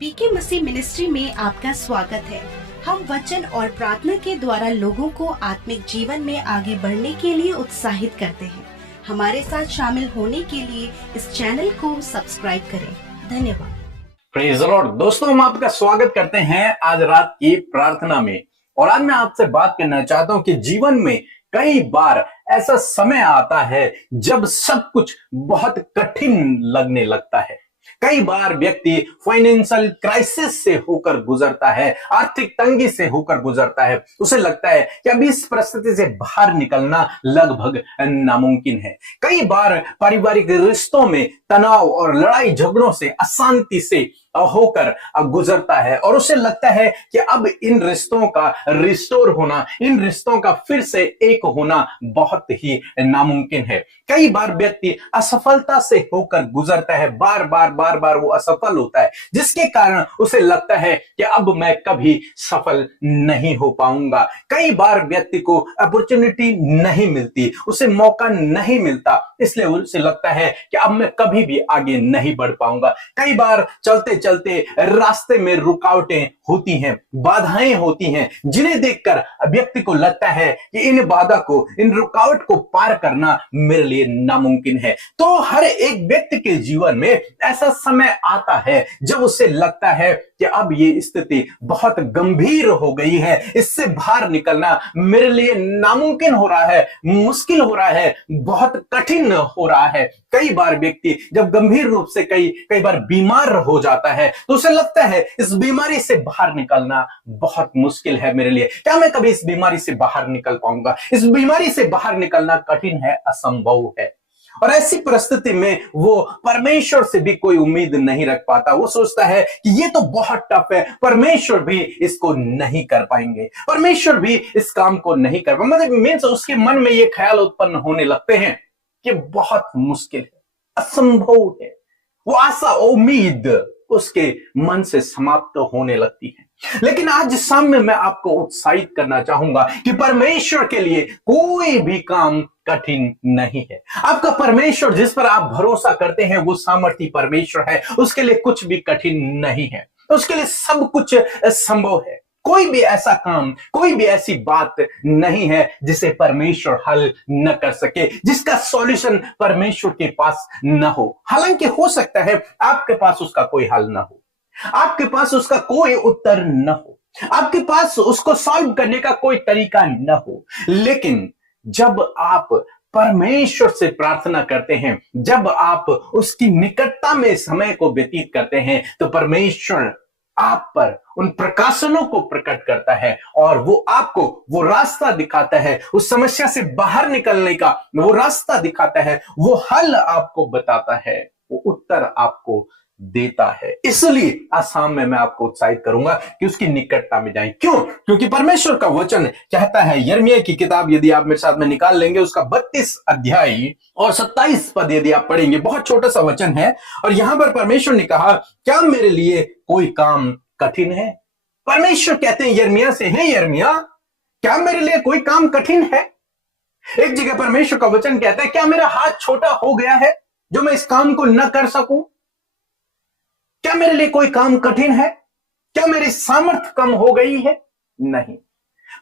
पीके मसीह ministry में आपका स्वागत है। हम वचन और प्रार्थना के द्वारा लोगों को आत्मिक जीवन में आगे बढ़ने के लिए उत्साहित करते हैं। हमारे साथ शामिल होने के लिए इस चैनल को सब्सक्राइब करें। धन्यवाद। Praise the Lord. दोस्तों, हम आपका स्वागत करते हैं आज रात की प्रार्थना में। और आज मैं आपसे बात करना चाहता हूं कि जीवन में कई बार ऐसा समय आता है जब सब कुछ बहुत कठिन लगने लगता है। कई बार व्यक्ति फाइनेंशियल क्राइसिस से होकर गुजरता है, आर्थिक तंगी से होकर गुजरता है। उसे लगता है कि अभी इस परिस्थिति से बाहर निकलना लगभग नामुमकिन है। कई बार पारिवारिक रिश्तों में तनाव और लड़ाई झगड़ों से, अशांति से होकर गुजरता है और उसे लगता है कि अब इन रिश्तों का रिस्टोर होना, इन रिश्तों का फिर से एक होना बहुत ही नामुमकिन है। कई बार व्यक्ति असफलता से होकर गुजरता है, बार बार वो असफल होता है, जिसके कारण उसे लगता है कि अब मैं कभी सफल नहीं हो पाऊंगा। कई बार व्यक्ति को अपॉर्चुनिटी नहीं मिलती, उसे मौका नहीं मिलता, इसलिए उसे लगता है कि अब मैं कभी भी आगे नहीं बढ़ पाऊंगा। कई बार चलते चलते रास्ते में रुकावटें होती हैं, बाधाएं होती हैं, जिन्हें देखकर व्यक्ति को लगता है कि इन बाधा को, इन रुकावट को पार करना मेरे लिए नामुमकिन है। तो हर एक व्यक्ति के जीवन में ऐसा समय आता है जब उसे लगता है कि अब ये स्थिति बहुत गंभीर हो गई है, इससे बाहर निकलना मेरे लिए नामुमकिन हो रहा है, मुश्किल हो रहा है, बहुत कठिन हो रहा है। कई बार व्यक्ति जब गंभीर रूप से कई बार बीमार हो जाता है तो उसे लगता है इस बीमारी से बाहर निकलना बहुत मुश्किल है मेरे लिए। क्या मैं कभी इस बीमारी से बाहर निकल पाऊंगा? इस बीमारी से बाहर निकलना कठिन है, असंभव है। और ऐसी परिस्थिति में वो परमेश्वर से भी कोई उम्मीद नहीं रख पाता। वो सोचता है कि ये तो बहुत टफ है, परमेश्वर भी इसको नहीं कर पाएंगे, परमेश्वर भी इस काम को नहीं कर पाएंगे। मतलब मीन्स उसके मन में ये ख्याल उत्पन्न होने लगते हैं कि बहुत मुश्किल है, असंभव है। वो आशा, उम्मीद उसके मन से समाप्त होने लगती है। लेकिन आज शाम में मैं आपको उत्साहित करना चाहूंगा कि परमेश्वर के लिए कोई भी काम कठिन नहीं है। आपका परमेश्वर जिस पर आप भरोसा करते हैं वो सामर्थी परमेश्वर है, उसके लिए कुछ भी कठिन नहीं है, उसके लिए सब कुछ संभव है। कोई भी ऐसा काम, कोई भी ऐसी बात नहीं है जिसे परमेश्वर हल न कर सके, जिसका सॉल्यूशन परमेश्वर के पास न हो। हालांकि हो सकता है आपके पास उसका कोई हल न हो, आपके पास उसका कोई उत्तर न हो, आपके पास उसको सॉल्व करने का कोई तरीका न हो, लेकिन जब आप परमेश्वर से प्रार्थना करते हैं, जब आप उसकी निकटता में समय को व्यतीत करते हैं, तो परमेश्वर आप पर उन प्रकाशनों को प्रकट करता है और वो आपको वो रास्ता दिखाता है, उस समस्या से बाहर निकलने का वो रास्ता दिखाता है, वो हल आपको बताता है, वो उत्तर आपको देता है। इसलिए आज शाम में मैं आपको उत्साहित करूंगा कि उसकी निकटता में जाएं। क्यों? क्योंकि परमेश्वर का वचन कहता है, यिर्मयाह की किताब यदि आप मेरे साथ में निकाल लेंगे, उसका 32 अध्याय और 27 पद यदि आप पढ़ेंगे, बहुत छोटा सा वचन है। और यहां पर परमेश्वर ने कहा, क्या मेरे लिए कोई काम कठिन है? परमेश्वर कहते हैं यिर्मयाह से, है यिर्मयाह, क्या मेरे लिए कोई काम कठिन है? एक जगह परमेश्वर का वचन कहता है, क्या मेरा हाथ छोटा हो गया है जो मैं इस काम को न कर सकूं? क्या मेरे लिए कोई काम कठिन है? क्या मेरी सामर्थ्य कम हो गई है? नहीं,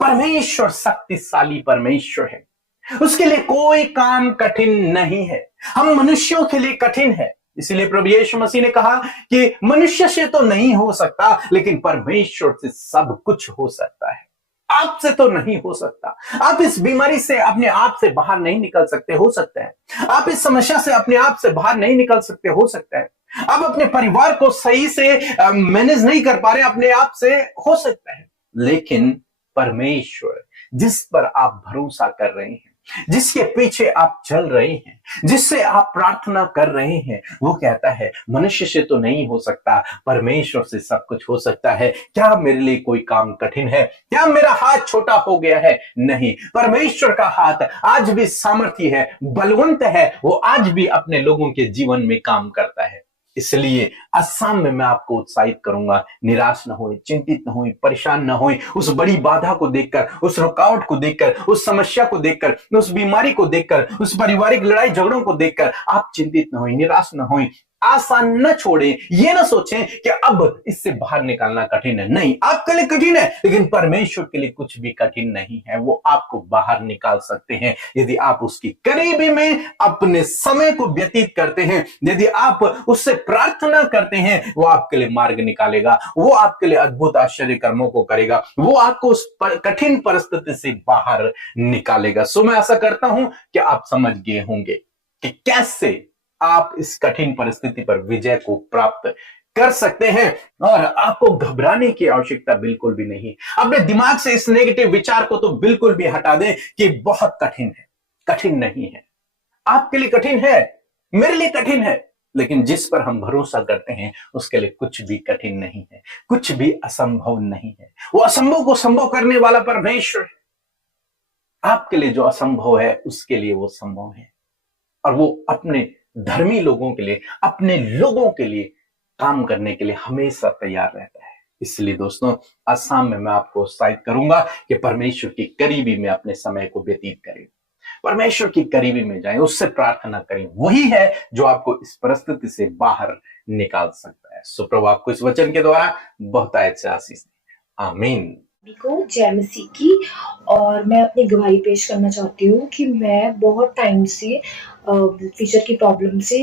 परमेश्वर शक्तिशाली परमेश्वर है, उसके लिए कोई काम कठिन नहीं है। हम मनुष्यों के लिए कठिन है। इसीलिए प्रभु यीशु मसीह ने कहा कि मनुष्य से तो नहीं हो सकता, लेकिन परमेश्वर से सब कुछ हो सकता है। आपसे तो नहीं हो सकता। आप इस बीमारी से अपने आप से बाहर नहीं निकल सकते, हो सकता है। आप इस समस्या से अपने आप से बाहर नहीं निकल सकते, हो सकता है। आप अपने परिवार को सही से मैनेज नहीं कर पा रहे अपने आप से, हो सकता है। लेकिन परमेश्वर जिस पर आप भरोसा कर रहे हैं, जिसके पीछे आप चल रहे हैं, जिससे आप प्रार्थना कर रहे हैं, वो कहता है मनुष्य से तो नहीं हो सकता, परमेश्वर से सब कुछ हो सकता है। क्या मेरे लिए कोई काम कठिन है? क्या मेरा हाथ छोटा हो गया है? नहीं, परमेश्वर का हाथ आज भी सामर्थी है, बलवंत है, वो आज भी अपने लोगों के जीवन में काम करता है। इसलिए आज शाम में मैं आपको उत्साहित करूंगा, निराश न होए, चिंतित न होए, परेशान न होए। उस बड़ी बाधा को देखकर, उस रुकावट को देखकर, उस समस्या को देखकर, उस बीमारी को देखकर, उस पारिवारिक लड़ाई झगड़ों को देखकर आप चिंतित न होए, निराश न होए। आसान न छोड़ें, ये ना सोचें कि अब इससे बाहर निकालना कठिन है। नहीं, आपके लिए कठिन है, लेकिन परमेश्वर के लिए कुछ भी कठिन नहीं है। वो आपको बाहर निकाल सकते हैं यदि आप उसकी करीबी में अपने समय को व्यतीत करते हैं, यदि आप उससे प्रार्थना करते हैं। वो आपके लिए मार्ग निकालेगा, वो आपके लिए अद्भुत आश्चर्य कर्मों को करेगा, वो आपको उस कठिन परिस्थिति से बाहर निकालेगा। सो मैं आशा करता हूं कि आप समझ गए होंगे कि कैसे आप इस कठिन परिस्थिति पर विजय को प्राप्त कर सकते हैं, और आपको घबराने की आवश्यकता बिल्कुल भी नहीं। अपने दिमाग से इस नेगेटिव विचार को तो बिल्कुल भी हटा दें कि बहुत कठिन है। कठिन नहीं है, आपके लिए कठिन है, मेरे लिए कठिन है, लेकिन जिस पर हम भरोसा करते हैं उसके लिए कुछ भी कठिन नहीं है, कुछ भी असंभव नहीं है। वो असंभव को संभव करने वाला परमेश्वर है। आपके लिए जो असंभव है उसके लिए वो संभव है, और वो अपने धर्मी लोगों के लिए, अपने लोगों के लिए काम करने के लिए हमेशा तैयार रहता है। इसलिए दोस्तों, आज शाम में मैं आपको उत्साहित करूंगा कि परमेश्वर की करीबी में अपने समय को व्यतीत करें, परमेश्वर की करीबी में जाएं, उससे प्रार्थना करें। वही है जो आपको इस परिस्थिति से बाहर निकाल सकता है। सो प्रभु आपको इस वचन के द्वारा बहुत अच्छे आशीष दें। आमीन। को जय मसीह की। और मैं अपनी गवाही पेश करना चाहती हूँ कि मैं बहुत टाइम से फ्यूचर की प्रॉब्लम से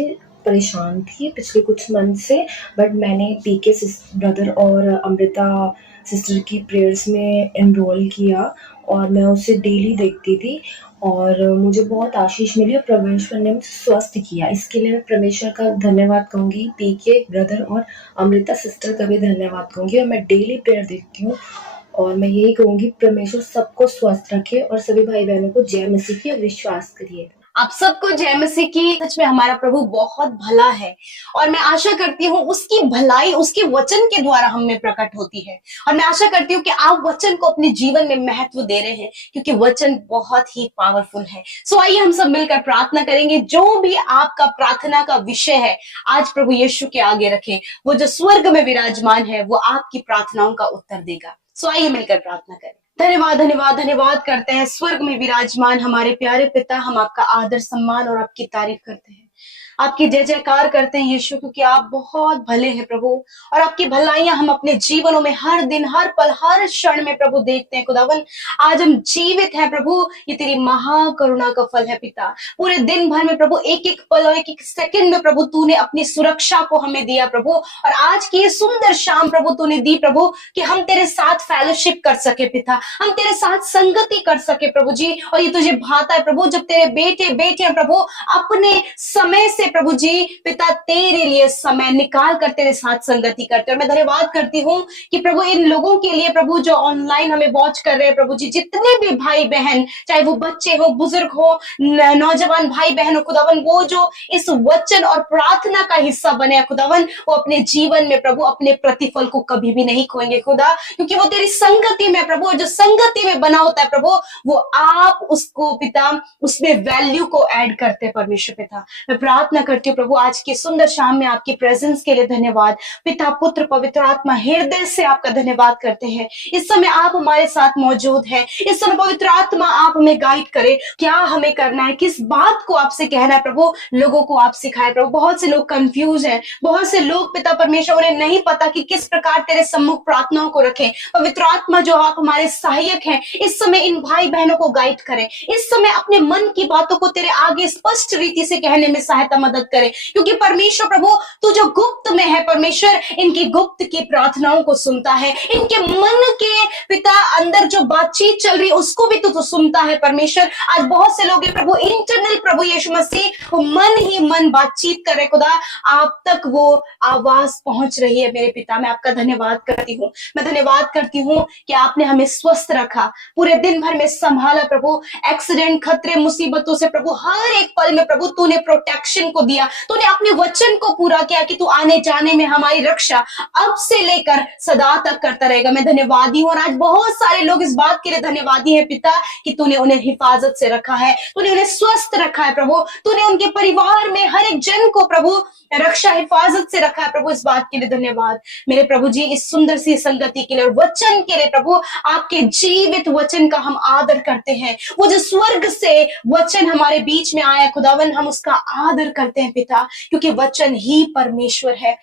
परेशान थी, पिछले कुछ मंथ से। बट मैंने पीके ब्रदर और अमृता सिस्टर की प्रेयर्स में एनरोल किया, और मैं उसे डेली देखती थी, और मुझे बहुत आशीष मिली, और परमेश्वर ने मुझे स्वस्थ किया। इसके लिए मैं परमेश्वर का धन्यवाद कहूँगी, पीके ब्रदर और अमृता सिस्टर का भी धन्यवाद कहूँगी। और मैं डेली प्रेयर देखती हूँ, और मैं यही कहूंगी परमेश्वर सबको स्वस्थ रखे, और सभी भाई बहनों को जय मसीह की, और विश्वास करिए। आप सबको जय मसीह की। सच में हमारा प्रभु बहुत भला है, और मैं आशा करती हूँ उसकी भलाई उसके वचन के द्वारा हम में प्रकट होती है। और मैं आशा करती हूँ कि आप वचन को अपने जीवन में महत्व दे रहे हैं, क्योंकि वचन बहुत ही पावरफुल है। सो आइए हम सब मिलकर प्रार्थना करेंगे। जो भी आपका प्रार्थना का विषय है, आज प्रभु यीशु के आगे रखें। वो जो स्वर्ग में विराजमान है, वो आपकी प्रार्थनाओं का उत्तर देगा। सो आइए मिलकर प्रार्थना करें। धन्यवाद धन्यवाद धन्यवाद करते हैं स्वर्ग में विराजमान हमारे प्यारे पिता। हम आपका आदर सम्मान और आपकी तारीफ करते हैं, आपकी जय जयकार करते हैं यीशु, क्योंकि आप बहुत भले हैं प्रभु, और आपकी भलाइयां हम अपने जीवनों में हर दिन, हर पल, हर क्षण में प्रभु देखते हैं। खुदावन, आज हम जीवित हैं प्रभु, ये तेरी महाकरुणा का फल है पिता। पूरे दिन भर में प्रभु एक एक पल और एक एक सेकंड में प्रभु तूने अपनी सुरक्षा को हमें दिया प्रभु, और आज की ये सुंदर शाम प्रभु तूने दी प्रभु कि हम तेरे साथ फेलोशिप कर सके पिता, हम तेरे साथ संगति कर सके प्रभु जी। और ये तुझे भाता है प्रभु, जब तेरे बेटे बेटियां प्रभु अपने समय से प्रभु जी पिता तेरे लिए समय निकाल कर तेरे साथ संगति करते। और मैं धन्यवाद करती हूँ कि प्रभु इन लोगों के लिए प्रभु जो ऑनलाइन हमें वॉच कर रहे हैं प्रभु जी, जितने भी भाई बहन, चाहे वो बच्चे हो, बुजुर्ग हो, नौजवान भाई बहन हो खुदावन, वो जो इस वचन और प्रार्थना का हिस्सा बने खुदावन, वो अपने जीवन में प्रभु अपने प्रतिफल को कभी भी नहीं खोएंगे खुदा, क्योंकि वो तेरी संगति में प्रभु, और जो संगति में बना होता है प्रभु, वो आप उसको पिता उसमें वैल्यू को ऐड करते हैं परमेश्वर पिता। मैं प्रार्थना करती हूँ प्रभु, आज की सुंदर शाम में आपकी प्रेजेंस के लिए धन्यवाद पिता, पुत्र, पवित्र आत्मा, हृदय से आपका धन्यवाद करते हैं। इस समय आप हमारे साथ मौजूद हैं, इस समय पवित्र आत्मा आप हमें गाइड करें, क्या हमें करना है, किस बात को आपसे कहना है प्रभु, लोगों को आप सिखाए प्रभु। बहुत से लोग कंफ्यूज हैं, बहुत से लोग पिता परमेश्वर उन्हें नहीं पता कि किस प्रकार तेरे सम्मुख प्रार्थनाओं को रखें। पवित्र आत्मा जो आप हमारे सहायक हैं, इस समय इन भाई बहनों को गाइड करें, इस समय अपने मन की बातों को तेरे आगे स्पष्ट रीति से कहने में सहायता मदद करे, क्योंकि परमेश्वर प्रभु तू जो गुप्त में है परमेश्वर, इनकी गुप्त की प्रार्थनाओं को सुनता है, इनके मन के पिता अंदर जो बातचीत चल रही उसको भी तू तो सुनता है परमेश्वर। आज बहुत से लोग हैं प्रभु इंटरनल प्रभु यीशु मसीह, वो मन ही मन बातचीत कर रहे खुदा, आप तक वो आवाज पहुंच रही है मेरे पिता। मैं आपका धन्यवाद करती हूँ, मैं धन्यवाद करती हूँ कि आपने हमें स्वस्थ रखा, पूरे दिन भर में संभाला प्रभु, एक्सीडेंट, खतरे, मुसीबतों से प्रभु हर एक पल में प्रभु तूने प्रोटेक्शन को दिया, तूने अपने वचन को पूरा किया कि तू आने जाने में हमारी रक्षा अब से लेकर सदा तक करता रहेगा। मैं धन्यवादी हूँ, और आज बहुत सारे लोग इस बात के लिए धन्यवादी है पिता कि तूने उन्हें हिफाजत से रखा है, तूने उन्हें स्वस्थ रखा है प्रभु, तूने उनके परिवार में हर एक जन को प्रभु रक्षा हिफाजत से रखा है प्रभु। इस बात के लिए धन्यवाद मेरे प्रभु जी, इस सुंदर सी संगति के लिए और वचन के लिए प्रभु, आपके जीवित वचन का हम आदर करते हैं। वो जो स्वर्ग से वचन हमारे बीच में आया खुदावन, हम उसका आदर करते हैं पिता, क्योंकि वचन ही परमेश्वर है।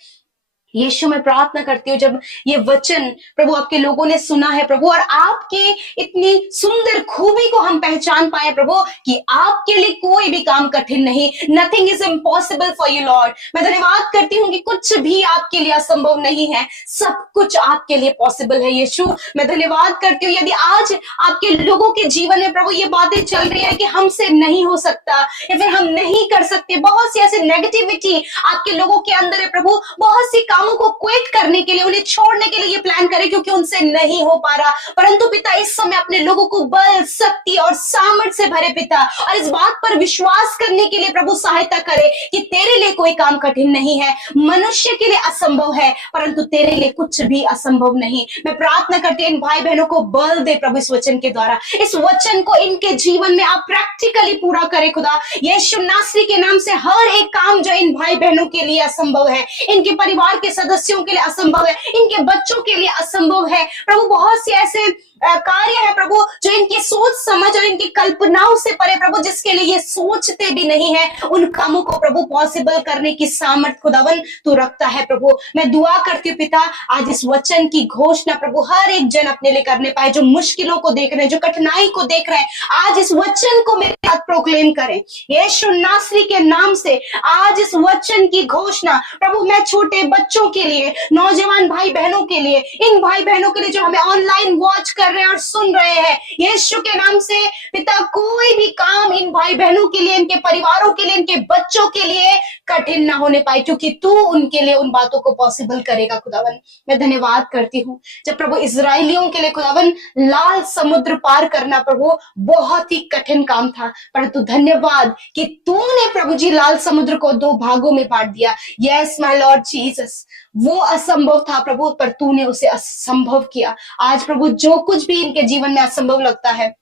यीशु, मैं प्रार्थना करती हूँ जब ये वचन प्रभु आपके लोगों ने सुना है प्रभु, और आपके इतनी सुंदर खूबी को हम पहचान पाए प्रभु कि आपके लिए कोई भी काम कठिन नहीं, nothing is impossible for you Lord. मैं धन्यवाद करती हूँ कि कुछ भी आपके लिए असंभव नहीं है, सब कुछ आपके लिए पॉसिबल है। यीशु, मैं धन्यवाद करती हूँ यदि आज आपके लोगों के जीवन में प्रभु ये बातें चल रही है कि हमसे नहीं हो सकता या फिर हम नहीं कर सकते, बहुत सी ऐसी नेगेटिविटी आपके लोगों के अंदर है प्रभु, बहुत सी कामों को क्विट करने के लिए, उन्हें छोड़ने के लिए ये प्लान करें क्योंकि उनसे नहीं हो पा रहा, परंतु पिता इस समय अपने लोगों को बल, शक्ति और सामर्थ से भरे पिता, और इस बात पर विश्वास करने के लिए प्रभु सहायता करे कि तेरे लिए कोई काम कठिन नहीं है। मनुष्य के लिए असंभव है परंतु तेरे लिए कुछ भी असंभव नहीं। मैं प्रार्थना करती हूँ इन भाई बहनों को बल दे प्रभु, इस वचन के द्वारा, इस वचन को इनके जीवन में आप प्रैक्टिकली पूरा करें खुदा। यीशु नासरी के नाम से हर एक काम जो इन भाई बहनों के लिए असंभव है, इनके परिवार के सदस्यों के लिए असंभव है, इनके बच्चों के लिए असंभव है प्रभु, बहुत से ऐसे कार्य है प्रभु जो इनकी सोच समझ और इनकी कल्पनाओं से परे प्रभु, जिसके लिए ये सोचते भी नहीं है, उन कामों को प्रभु पॉसिबल करने की सामर्थ खुदावन तू रखता है प्रभु। मैं दुआ करती हूँ पिता, आज इस वचन की घोषणा प्रभु हर एक जन अपने लिए करने पाए, जो मुश्किलों को देख रहे हैं, जो कठिनाई को देख रहे हैं, आज इस वचन को मेरे साथ प्रोक्लेम करें यीशु नासरी के नाम से। आज इस वचन की घोषणा प्रभु मैं छोटे बच्चों के लिए, नौजवान भाई बहनों के लिए, इन भाई बहनों के लिए जो हमें ऑनलाइन वॉच कर रहे हैं और सुन रहे हैं, यीशु के नाम से पिता, कोई भी काम इन भाई बहनों के लिए, इनके परिवारों के लिए, इनके बच्चों के लिए कठिन ना होने पाए, क्योंकि तू उनके लिए उन बातों को पॉसिबल करेगा खुदावन। मैं धन्यवाद करती हूँ जब प्रभु इजरायलियों के लिए खुदावन लाल समुद्र पार करना प्रभु बहुत ही कठिन काम था, परंतु धन्यवाद कि तूने प्रभु जी लाल समुद्र को 2 भागों में बांट दिया। यस माय लॉर्ड जीसस, वो असंभव था प्रभु पर तूने उसे असंभव किया। आज प्रभु जो कुछ भी इनके जीवन में असंभव लगता है,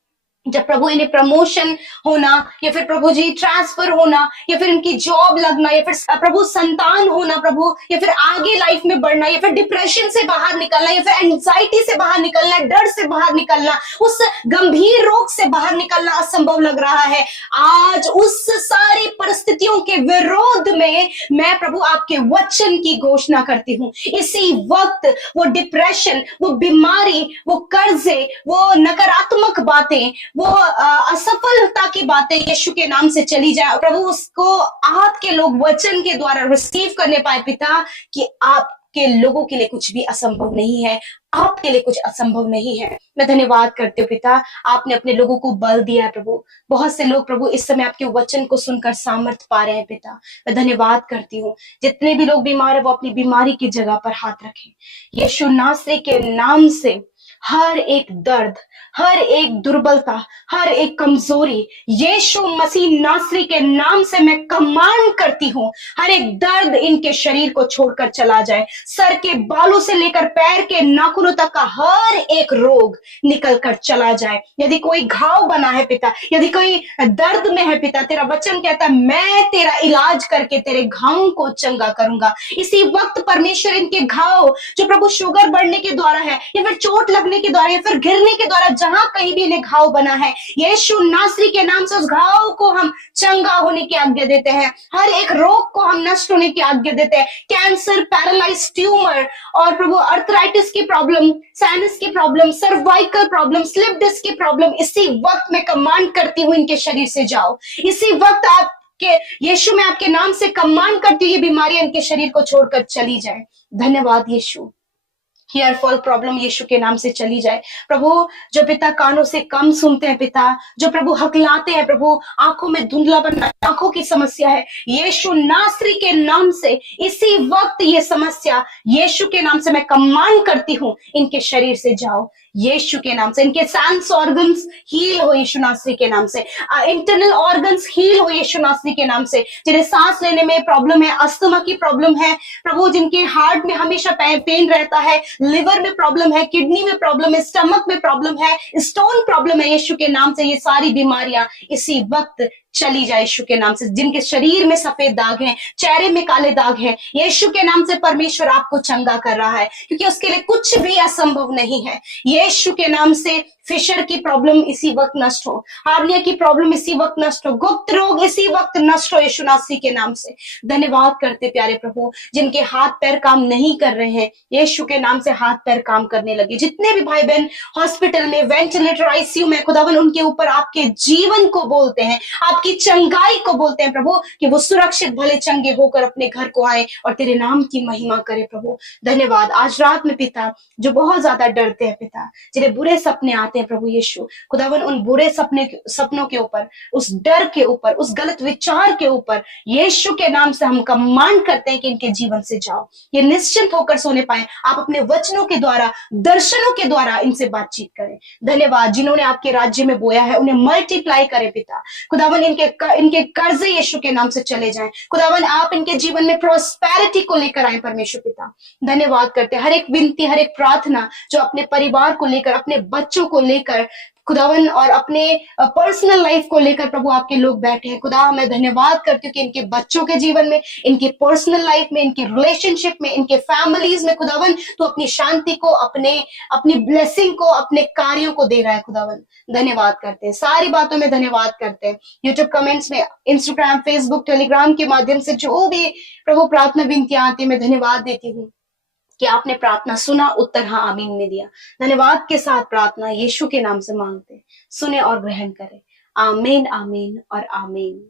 जब प्रभु इन्हें प्रमोशन होना या फिर प्रभु जी ट्रांसफर होना या फिर इनकी जॉब लगना या फिर प्रभु संतान होना प्रभु, या फिर आगे लाइफ में बढ़ना या फिर डिप्रेशन से बाहर निकलना या फिर एंजाइटी से बाहर निकलना, डर से बाहर निकलना, उस गंभीर रोग से बाहर निकलना असंभव लग रहा है, आज उस सारी परिस्थितियों के विरोध में मैं प्रभु आपके वचन की घोषणा करती हूँ। इसी वक्त वो डिप्रेशन, वो बीमारी, वो कर्जे, वो नकारात्मक बातें, वो असफलता की बातें यीशु के नाम से चली जाए प्रभु, उसको आपके लोग वचन के द्वारा रिसीव करने पाए पिता, कि आपके लोगों के लिए कुछ भी असंभव नहीं है, आपके लिए कुछ असंभव नहीं है। मैं धन्यवाद करती हूँ पिता, आपने अपने लोगों को बल दिया है प्रभु। बहुत से लोग प्रभु इस समय आपके वचन को सुनकर सामर्थ पा रहे हैं पिता, मैं धन्यवाद करती हूँ। जितने भी लोग बीमार है वो अपनी बीमारी की जगह पर हाथ रखें यीशु नासरी के नाम से। हर एक दर्द, हर एक दुर्बलता, हर एक कमजोरी यीशु मसीह नासरी के नाम से मैं कमांड करती हूँ, हर एक दर्द इनके शरीर को छोड़कर चला जाए। सर के बालों से लेकर पैर के नाखूनों तक का हर एक रोग निकल कर चला जाए। यदि कोई घाव बना है पिता, यदि कोई दर्द में है पिता, तेरा वचन कहता है मैं तेरा इलाज करके तेरे घावों को चंगा करूंगा। इसी वक्त परमेश्वर इनके घाव जो प्रभु शुगर बढ़ने के द्वारा है या फिर चोट लगने के द्वारा या फिर गिरने के द्वारा, जहां कहीं भी इन्हें घाव बना है, यीशु नासरी के नाम से उस घाव को हम चंगा होने की आज्ञा देते हैं। हर एक रोग को हम नष्ट होने की आज्ञा देते हैं। कैंसर, पैरालाइज, ट्यूमर और प्रभु अर्थराइटिस की प्रॉब्लम, साइनस की problem, cervical problem, slip disc की प्रॉब्लम, इसी वक्त मैं कमांड करती हूँ इनके शरीर से जाओ। इसी वक्त आपके यीशु, मैं आपके नाम से कमांड करती हूँ ये बीमारियां इनके शरीर को छोड़कर चली जाए। धन्यवाद यीशु। हेयर फॉल प्रॉब्लम यीशु के नाम से चली जाए प्रभु। जो पिता कानों से कम सुनते हैं पिता, जो प्रभु हकलाते हैं प्रभु, आंखों में धुंधलापन, आंखों की समस्या है, यीशु नासरी के नाम से इसी वक्त ये समस्या यीशु के नाम से मैं कमांड करती हूँ इनके शरीर से जाओ यीशु के नाम से। इनके सेंस ऑर्गन्स हील हो यीशु नासरी के नाम से, इंटरनल ऑर्गन्स हील हो यीशु नासरी के नाम से। जिन्हें सांस लेने में प्रॉब्लम है, अस्थमा की प्रॉब्लम है प्रभु, जिनके हार्ट में हमेशा पेन रहता है, लिवर में प्रॉब्लम है, किडनी में प्रॉब्लम है, स्टमक में प्रॉब्लम है, स्टोन प्रॉब्लम है, यीशु के नाम से ये सारी बीमारियां इसी वक्त चली जाए यीशु के नाम से। जिनके शरीर में सफेद दाग हैं, चेहरे में काले दाग हैं, यीशु के नाम से परमेश्वर आपको चंगा कर रहा है, क्योंकि उसके लिए कुछ भी असंभव नहीं है। यीशु के नाम से फिशर की प्रॉब्लम इसी वक्त नष्ट हो, हार्निया की प्रॉब्लम इसी वक्त नष्ट हो, गुप्त रोग इसी वक्त नष्ट हो यीशु मसीह के नाम से। धन्यवाद करते प्यारे प्रभु, जिनके हाथ पैर काम नहीं कर रहे हैं, यीशु के नाम से हाथ पैर काम करने लगे। जितने भी भाई बहन हॉस्पिटल में, वेंटिलेटर, आईसीयू में, खुदावन उनके ऊपर आपके जीवन को बोलते हैं, आपकी चंगाई को बोलते हैं प्रभु, कि वो सुरक्षित भले चंगे होकर अपने घर को आए और तेरे नाम की महिमा करे प्रभु। धन्यवाद। आज रात में पिता, जो बहुत ज्यादा डरते हैं पिता, जिन्हें बुरे सपने आते हैं प्रभु यीशु, खुदावन उन बुरे सपनों के ऊपर, उस डर के ऊपर, उस गलत विचार के ऊपर यीशु के नाम से हम कमांड करते हैं कि इनके जीवन से जाओ, ये निश्चिंत होकर सोने पाए। आप अपने वचनों के द्वारा, दर्शनों के द्वारा इनसे बातचीत करें। धन्यवाद। जिन्होंने आपके राज्य में बोया है उन्हें मल्टीप्लाई करें पिता। खुदावन इनके कर्जे यीशु के नाम से चले जाएं। खुदावन आप इनके जीवन में प्रोस्पेरिटी को लेकर आए परमेश्वर पिता। धन्यवाद करते हैं। हर एक विनती, हर एक प्रार्थना जो अपने परिवार को लेकर, अपने बच्चों को लेकर खुदावन, और अपने पर्सनल लाइफ को लेकर प्रभु आपके लोग बैठे हैं, खुदा मैं धन्यवाद करती हूँ कि इनके बच्चों के जीवन में, इनके पर्सनल लाइफ में, इनके रिलेशनशिप में, इनके फैमिलीज में खुदावन तो अपनी शांति को, अपनी ब्लेसिंग को, अपने कार्यों को दे रहा है खुदावन। धन्यवाद करते हैं, सारी बातों में धन्यवाद करते हैं। यूट्यूब कमेंट्स में, इंस्टाग्राम, फेसबुक, टेलीग्राम के माध्यम से जो भी प्रभु प्रार्थना विनतियां आती है, मैं धन्यवाद देती हूँ कि आपने प्रार्थना सुना, उत्तर हाँ आमीन में दिया। धन्यवाद के साथ प्रार्थना यीशु के नाम से मांगते, सुने और ग्रहण करें। आमीन, आमीन और आमीन।